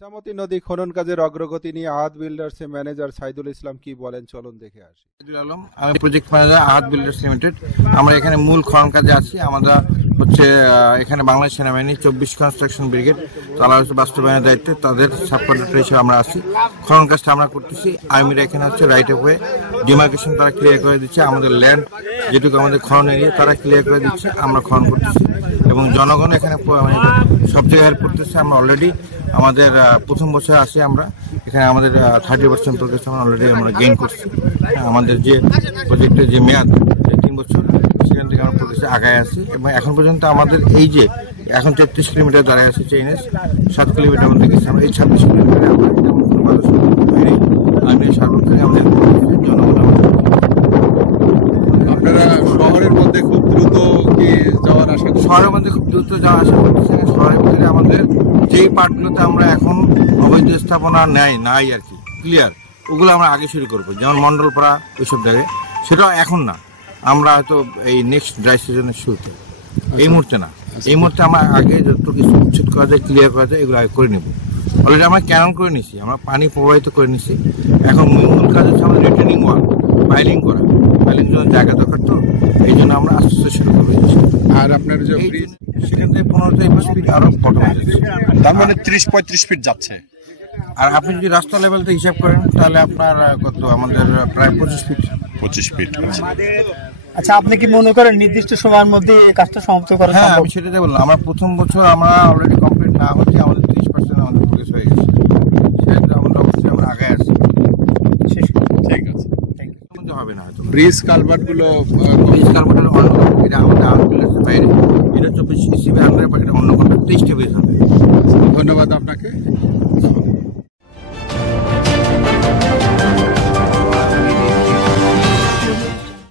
ইছামতি নদী খনন কাজের অগ্রগতি নিয়ে আহাদ বিল্ডার্সের ম্যানেজার সাইদুল ইসলাম কি বলেন চলুন দেখে আসি। আলম, আমি প্রজেক্ট ম্যানেজার আহাদ বিল্ডার্স লিমিটেড। আমরা এখানে মূল খনন কাজে আছি। আমরা হচ্ছে এখানে বাংলাদেশ সেনাবাহিনী 24 কনস্ট্রাকশন ব্রিগেড তারা হচ্ছে বাস্তবায়নের দায়িত্বে, তাদের সাব কন্ট্রাক্টর হিসেবে আমরা আছি। খনন কাজটা আমরা করতেছি। আর্মিরা এখানে হচ্ছে রাইট অফ ওয়ে ডিমার্কেশন তারা ক্লিয়ার করে দিচ্ছে, আমাদের ল্যান্ড যেটুকু আমাদের খনন এরিয়া তারা ক্লিয়ার করে দিচ্ছে, আমরা খনন করতেছি এবং জনগণ এখানে সব জায়গায় হেল্প করতেছে। আমরা অলরেডি আমাদের প্রথম বছর আসি, আমরা এখানে আমাদের 30% প্রোগ্রেস আমরা অলরেডি আমরা গেইন করছি। আমাদের যে প্রজেক্টের যে মেয়াদ 3 বছর, সেখান থেকে আমরা প্রোগ্রেসে আগায় আসি এবং এখন পর্যন্ত আমাদের এই যে এখন 33 কিলোমিটার দাঁড়ায় আছে চেইনেস, 7 কিলোমিটার আমাদের গেছি আমরা। এই 26 কিলোমিটারে আমরা তেমন কোনো বাধা হয়নি। আমি সার্বক্ষণিক আমাদের জনগণ আপনারা শহরের মধ্যে খুব দ্রুত কি যাওয়ার আশা করছেন? শহরের মধ্যে খুব দ্রুত যাওয়ার আশা করতেছি। শহরের ভিতরে আমাদের যেই পার্টগুলোতে আমরা এখন অবৈধ স্থাপনা নাই আর কি ক্লিয়ার, ওগুলো আমরা আগে শুরু করবো, যেমন মন্ডলপাড়া ওইসব জায়গায়। সেটাও এখন না, আমরা হয়তো এই নেক্সট ড্রাই সিজনের শুরুতে, এই মুহূর্তে না। এই মুহূর্তে আমরা আগে যত কিছু উচ্ছেদ করা যায়, ক্লিয়ার করা যায়, এগুলো আগে করে নেব। অলরেডি আমরা ক্যানন করে নিছি, আমরা পানি প্রবাহিত করে নিছি। এখন মূল কাজ হচ্ছে আমাদের রিটেনিং ওয়াল পাইলিং করা। পাইলিং জন্য জায়গা দরকার, তো এই জন্য আমরা আস্তে আস্তে শুরু করবো। আর আপনার যে ব্রিজ সেখান থেকে 15-20 ফিট আরো বটম হয়ে যাচ্ছে, তার মানে 30-35 ফিট যাচ্ছে। আর আপনি যদি রাস্তা লেভেল থেকে হিসাব করেন তাহলে আপনার কত, আমাদের প্রায় 25 ফিট। 25 ফিট। আচ্ছা, আপনি কি মনে করেন নির্দিষ্ট সময়ের মধ্যে এই কাজটা সমাপ্ত করা হ্যাঁ, সম্ভব? আমি সেটাই বললাম। আমরা প্রথম বছর আমরা অলরেডি কমপ্লিট না হচ্ছে আমাদের 30% আমাদের প্রোগ্রেস হয়ে গেছে। সেটা আমরা অবশ্যই আমরা আগে আসছি। ঠিক আছে, কিন্তু হবে না হয়তো। ব্রিজ কালভার্ট গুলো ব্রিজ কালভার্টের অন্য, এটা আমাদের আউটলেটের বাইরে, এটা 24 সিসিবি আন্ডারে, এটা অন্য কোনো 23টা ব্রিজ হবে। ধন্যবাদ আপনাকে।